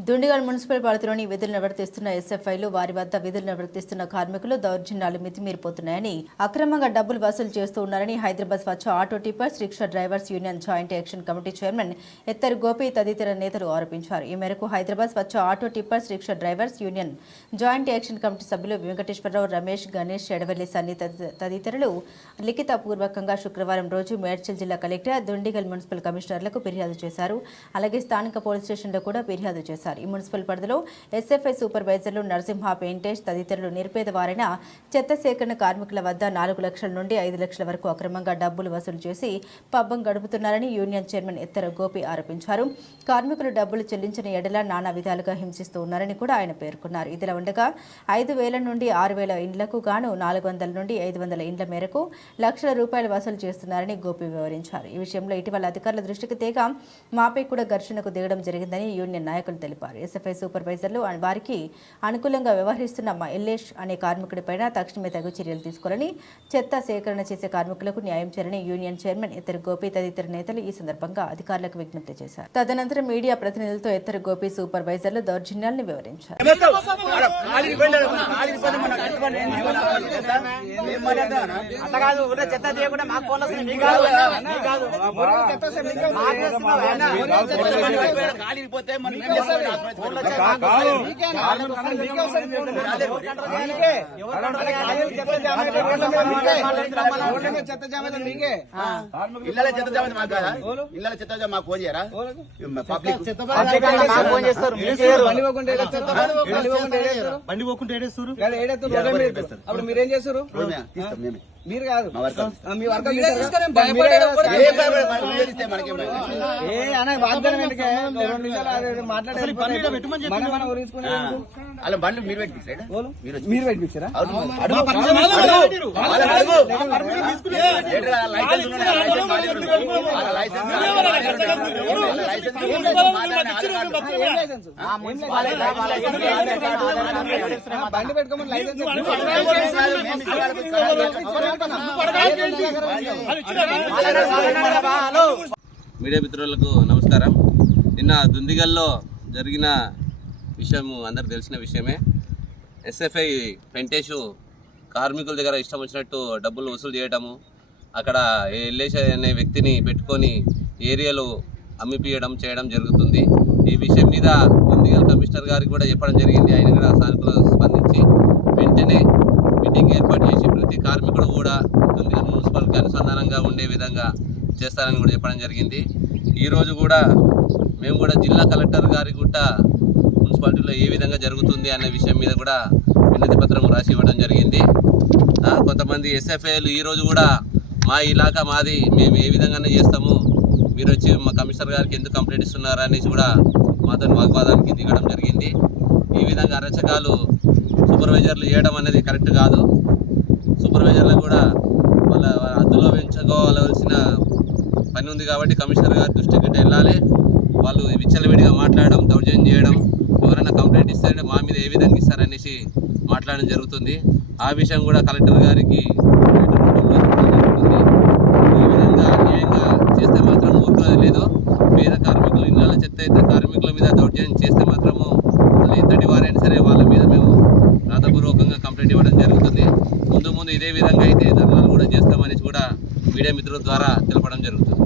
Dundigal municipal పరిధిలోని విధులు నిర్వర్తిస్తున్న ఎస్ఎఫ్ఐలు వారి వద్ద విధులు నిర్వర్తిస్తున్న కార్మికులు దౌర్జన్యాలు మితిమీరిపోతున్నాయని అక్రమంగా డబ్బులు వసూలు చేస్తూ ఉన్నారని Hyderabad Swachh auto tippers rickshaw drivers union joint action committee chairman Ettar Gopi తదితర నేతలు ఆరోపించారు. ఈ మేరకు Hyderabad Swachh auto tippers rickshaw drivers union joint action committee సభ్యులు వెంకటేశ్వరరావు రమేష్ గణేష్ ఎడవెల్లి సన్ని తది- తదితరులు లిఖితపూర్వకంగా శుక్రవారం రోజు మేడ్చల్ జిల్లా కలెక్టర్ దుండిగల్ మున్సిపల్ కమిషనర్లకు ఫిర్యాదు చేశారు. అలాగే స్థానిక పోలీస్ స్టేషన్లో కూడా ఫిర్యాదు చేశారు. ఈ మున్సిపల్ పరిధిలో ఎస్ఎఫ్ఐ సూపర్వైజర్లు నరసింహ పెయింటేజ్ తదితరులు నిరుపేద వారైన చెత్త సేకరణ కార్మికుల వద్ద నాలుగు లక్షల నుండి ఐదు లక్షల వరకు అక్రమంగా డబ్బులు వసూలు చేసి పబ్బం గడుపుతున్నారని యూనియన్ చైర్మన్ ఎత్తర గోపి ఆరోపించారు. కార్మికులు డబ్బులు చెల్లించిన ఎడల నానా విధాలుగా హింసిస్తూ ఉన్నారని కూడా ఆయన పేర్కొన్నారు. ఇదిలా ఉండగా ఐదు వేల నుండి ఆరు వేల ఇండ్లకు గాను నాలుగు వందల నుండి ఐదు వందల ఇండ్ల మేరకు లక్షల రూపాయలు వసూలు చేస్తున్నారని గోపి వివరించారు. ఈ విషయంలో ఇటీవల అధికారుల దృష్టికి తేగా మాపై కూడా ఘర్షణకు దిగడం జరిగిందని యూనియన్ నాయకులు తెలిపారు. ఎస్ఎఫ్ఐ సూపర్వైజర్లు వారికి అనుకూలంగా వ్యవహరిస్తున్న ఎల్లేష్ అనే కార్మికుడిపైన తక్షణమే తగు చర్యలు తీసుకోవాలని చెత్త సేకరణ చేసే కార్మికులకు న్యాయం చేయాలని యూనియన్ చైర్మన్ ఇద్దరు గోపి తదితర నేతలు ఈ సందర్భంగా అధికారులకు విజ్ఞప్తి చేశారు తదనంతరం మీడియా ప్రతినిధులతో ఇద్దరు గోపి సూపర్వైజర్లు దౌర్జన్యాలను వివరించారు కాదు చెత్త మాకు. ఇళ్ళ చెత్త మాకు కాదా? ఇళ్ళ చెత్త జామ మాకు ఫోన్ చేయరా? పబ్లిక్. ఫోన్ చేస్తారు. బండి పోకుండా ఏడేస్తారు? అప్పుడు మీరేం చేస్తారు? మీరు కాదు. మా వర్గం తీస్తారా? మీరే కదా సార్. ఏం భయపడ- మనం వీడియో తీస్తే మనకేం భయం? ఏ అన్న వాగ్దానం ఎందుకే? ఒక రెండు నిమిషాలు ఆగి మాట్లాడి అసలు ఈ బండి ఈడ పెట్టమని చెప్పి మనం మనం ఊరించుకునే ఎందుకు? అలా బండ్లు మీరు వచ్చి- మీరు పెట్టించారా బండి పెట్టుకోమని లైసెన్స్ మీడియా మిత్రులకు నమస్కారం. నిన్న దుందిగల్లో జరిగిన విషయం అందరికి తెలిసిన విషయమే. ఎస్ఎఫ్ఐ పెంటేషు కార్మికుల దగ్గర ఇష్టం వచ్చినట్టు డబ్బులు వసూలు చేయడము అక్కడ ఎల్లేష్ అనే వ్యక్తిని పెట్టుకొని ఏరియాలో అమ్మిపియడం చేయడం జరుగుతుంది. ఈ విషయం మీద ముందుగా కమిషనర్ గారికి కూడా చెప్పడం జరిగింది. ఆయన కూడా సానుకూల స్పందించి వెంటనే మీటింగ్ ఏర్పాటు చేసి ప్రతి కార్మికుడు కూడా దుందిగల్ మున్సిపల్కి అనుసంధానంగా ఉండే విధంగా చేస్తారని కూడా చెప్పడం జరిగింది. ఈరోజు కూడా మేము కూడా జిల్లా కలెక్టర్ గారి కూడా మున్సిపాలిటీలో ఏ విధంగా జరుగుతుంది అనే విషయం మీద కూడా వినతి పత్రం రాసి ఇవ్వడం జరిగింది. కొంతమంది ఎస్ఎఫ్ఐలు ఈరోజు కూడా మా ఇలాకా మాది మేము ఏ విధంగానే చేస్తాము? మీరు వచ్చి మా కమిషనర్ గారికి ఎందుకు కంప్లైంట్ ఇస్తున్నారు అనేసి కూడా మాతో వాగ్వాదానికి దిగడం జరిగింది. ఈ విధంగా అరచకాలు సూపర్వైజర్లు చేయడం అనేది కరెక్ట్ కాదు. సూపర్వైజర్లకు కూడా వాళ్ళ అద్దులో పెంచుకోవాల్సిన పని ఉంది కాబట్టి కమిషనర్ గారి దృష్టికి ఇటు వెళ్ళాలి. వాళ్ళు విచ్చలవిడిగా మాట్లాడడం దౌర్జన్యం చేయడం ఎవరైనా కంప్లైంట్ ఇస్తే మా మీద ఏ విధంగా ఇస్తారనేసి మాట్లాడడం జరుగుతుంది. ఆ విషయం కూడా కలెక్టర్ గారికి ఉంటుంది ఈ విధంగా న్యాయంగా చేస్తే మాత్రం ఊరుకునేది లేదు పేద కార్మికులు ఇళ్ళ చెత్త అయితే కార్మికుల మీద దౌర్జన్యం చేస్తే మాత్రము వాళ్ళు ఎంతటి వారైనా సరే వాళ్ళ మీద మేము రాతపూర్వకంగా కంప్లైంట్ ఇవ్వడం జరుగుతుంది. ముందు ముందు ఇదే విధంగా అయితే ధర్నాలు కూడా చేస్తామనేసి కూడా మీడియా మిత్రుల ద్వారా తెలపడం జరుగుతుంది.